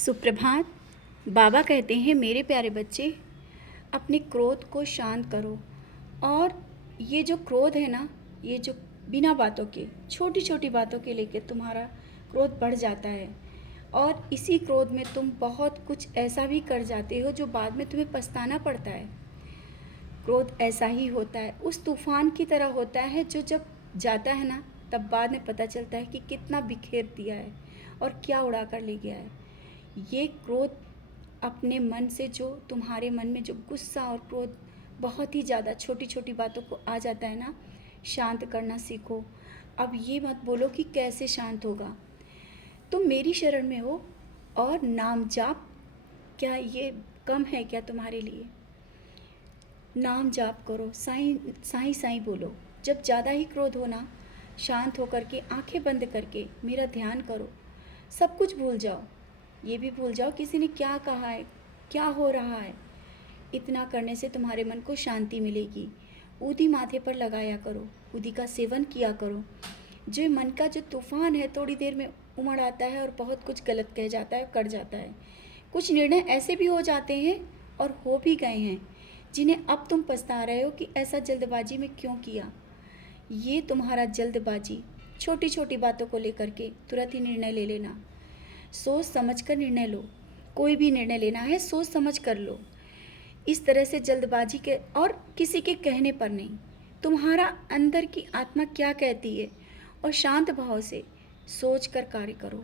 सुप्रभात। बाबा कहते हैं मेरे प्यारे बच्चे, अपने क्रोध को शांत करो। और ये जो क्रोध है ना, ये जो बिना बातों के छोटी छोटी बातों के लेकर तुम्हारा क्रोध बढ़ जाता है, और इसी क्रोध में तुम बहुत कुछ ऐसा भी कर जाते हो जो बाद में तुम्हें पछताना पड़ता है। क्रोध ऐसा ही होता है, उस तूफान की तरह होता है जो जब जाता है ना, तब बाद में पता चलता है कि कितना बिखेर दिया है और क्या उड़ा कर ले गया है। ये क्रोध अपने मन से, जो तुम्हारे मन में जो गुस्सा और क्रोध बहुत ही ज़्यादा छोटी छोटी बातों को आ जाता है ना, शांत करना सीखो। अब ये मत बोलो कि कैसे शांत होगा, तुम मेरी शरण में हो और नाम जाप, क्या ये कम है क्या तुम्हारे लिए? नाम जाप करो, साईं साईं साईं बोलो। जब ज़्यादा ही क्रोध हो ना, शांत होकर के आंखें बंद करके मेरा ध्यान करो, सब कुछ भूल जाओ। ये भी भूल जाओ किसी ने क्या कहा है, क्या हो रहा है। इतना करने से तुम्हारे मन को शांति मिलेगी। ऊदी माथे पर लगाया करो, ऊदी का सेवन किया करो। जो मन का जो तूफान है थोड़ी देर में उमड़ आता है और बहुत कुछ गलत कह जाता है, कर जाता है। कुछ निर्णय ऐसे भी हो जाते हैं और हो भी गए हैं जिन्हें अब तुम पछता रहे हो कि ऐसा जल्दबाजी में क्यों किया। ये तुम्हारा जल्दबाजी छोटी छोटी बातों को लेकर के तुरंत ही निर्णय ले लेना। सोच समझ कर निर्णय लो। कोई भी निर्णय लेना है सोच समझ कर लो। इस तरह से जल्दबाजी के और किसी के कहने पर नहीं, तुम्हारा अंदर की आत्मा क्या कहती है, और शांत भाव से सोच कर कार्य करो।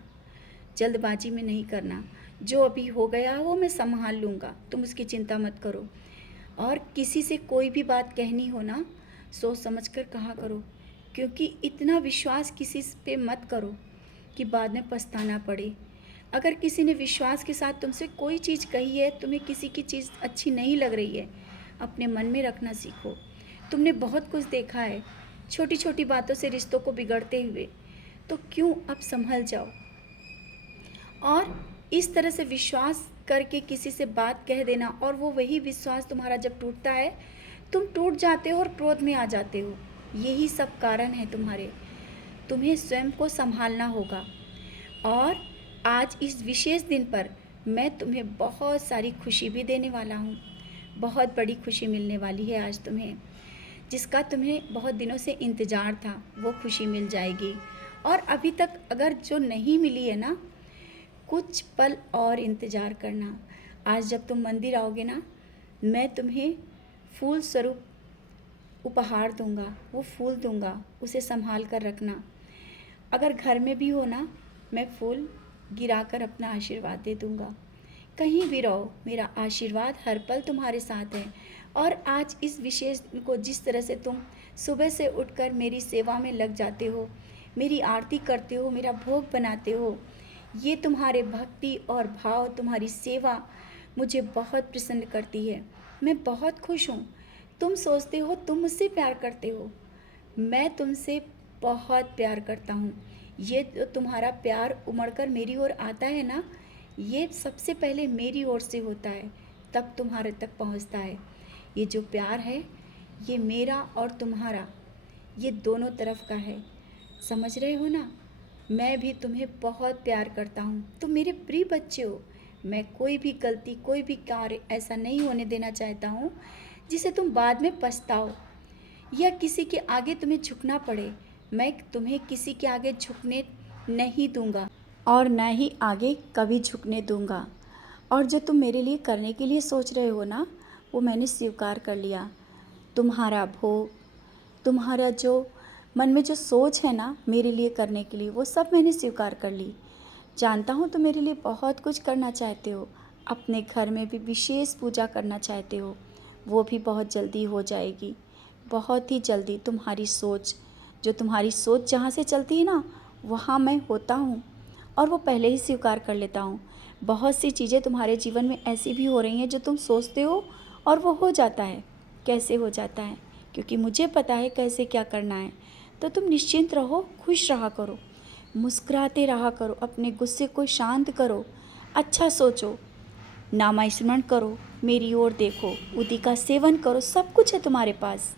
जल्दबाजी में नहीं करना। जो अभी हो गया वो मैं संभाल लूँगा, तुम उसकी चिंता मत करो। और किसी से कोई भी बात कहनी हो ना, सोच समझ कर कहा करो, क्योंकि इतना विश्वास किसी पे मत करो कि बाद में पछताना पड़े। अगर किसी ने विश्वास के साथ तुमसे कोई चीज़ कही है, तुम्हें किसी की चीज़ अच्छी नहीं लग रही है, अपने मन में रखना सीखो। तुमने बहुत कुछ देखा है छोटी छोटी बातों से रिश्तों को बिगड़ते हुए, तो क्यों अब संभल जाओ। और इस तरह से विश्वास करके किसी से बात कह देना, और वो वही विश्वास तुम्हारा जब टूटता है, तुम टूट जाते हो और क्रोध में आ जाते हो। यही सब कारण है तुम्हारे। तुम्हें स्वयं को संभालना होगा। और आज इस विशेष दिन पर मैं तुम्हें बहुत सारी खुशी भी देने वाला हूँ। बहुत बड़ी खुशी मिलने वाली है आज तुम्हें, जिसका तुम्हें बहुत दिनों से इंतज़ार था, वो खुशी मिल जाएगी। और अभी तक अगर जो नहीं मिली है ना, कुछ पल और इंतज़ार करना। आज जब तुम मंदिर आओगे ना, मैं तुम्हें फूल स्वरूप उपहार दूंगा, वो फूल दूंगा, उसे संभाल कर रखना। अगर घर में भी हो ना, मैं फूल गिराकर अपना आशीर्वाद दे दूंगा। कहीं भी रहो, मेरा आशीर्वाद हर पल तुम्हारे साथ है। और आज इस विशेष दिन को जिस तरह से तुम सुबह से उठकर मेरी सेवा में लग जाते हो, मेरी आरती करते हो, मेरा भोग बनाते हो, ये तुम्हारे भक्ति और भाव, तुम्हारी सेवा मुझे बहुत प्रसन्न करती है। मैं बहुत खुश हूँ। तुम सोचते हो तुम मुझसे प्यार करते हो, मैं तुमसे बहुत प्यार करता हूँ। ये जो तुम्हारा प्यार उमड़कर मेरी ओर आता है ना, ये सबसे पहले मेरी ओर से होता है, तब तुम्हारे तक पहुँचता है। ये जो प्यार है, ये मेरा और तुम्हारा, ये दोनों तरफ का है। समझ रहे हो ना? मैं भी तुम्हें बहुत प्यार करता हूँ। तुम मेरे प्रिय बच्चे हो। मैं कोई भी गलती, कोई भी कार्य ऐसा नहीं होने देना चाहता हूँ जिसे तुम बाद में पछताओ, या किसी के आगे तुम्हें झुकना पड़े। मैं तुम्हें किसी के आगे झुकने नहीं दूंगा, और ना ही आगे कभी झुकने दूंगा। और जो तुम मेरे लिए करने के लिए सोच रहे हो ना, वो मैंने स्वीकार कर लिया। तुम्हारा भोग, तुम्हारा जो मन में जो सोच है ना मेरे लिए करने के लिए, वो सब मैंने स्वीकार कर ली। जानता हूँ तुम मेरे लिए बहुत कुछ करना चाहते हो। अपने घर में भी विशेष पूजा करना चाहते हो, वो भी बहुत जल्दी हो जाएगी, बहुत ही जल्दी। तुम्हारी सोच जहाँ से चलती है ना, वहाँ मैं होता हूँ, और वो पहले ही स्वीकार कर लेता हूँ। बहुत सी चीज़ें तुम्हारे जीवन में ऐसी भी हो रही हैं जो तुम सोचते हो और वो हो जाता है। कैसे हो जाता है? क्योंकि मुझे पता है कैसे क्या करना है। तो तुम निश्चिंत रहो, खुश रहा करो, मुस्कुराते रहा करो, अपने गुस्से को शांत करो, अच्छा सोचो, नामस्मरण करो, मेरी ओर देखो, उदी का सेवन करो, सब कुछ है तुम्हारे पास।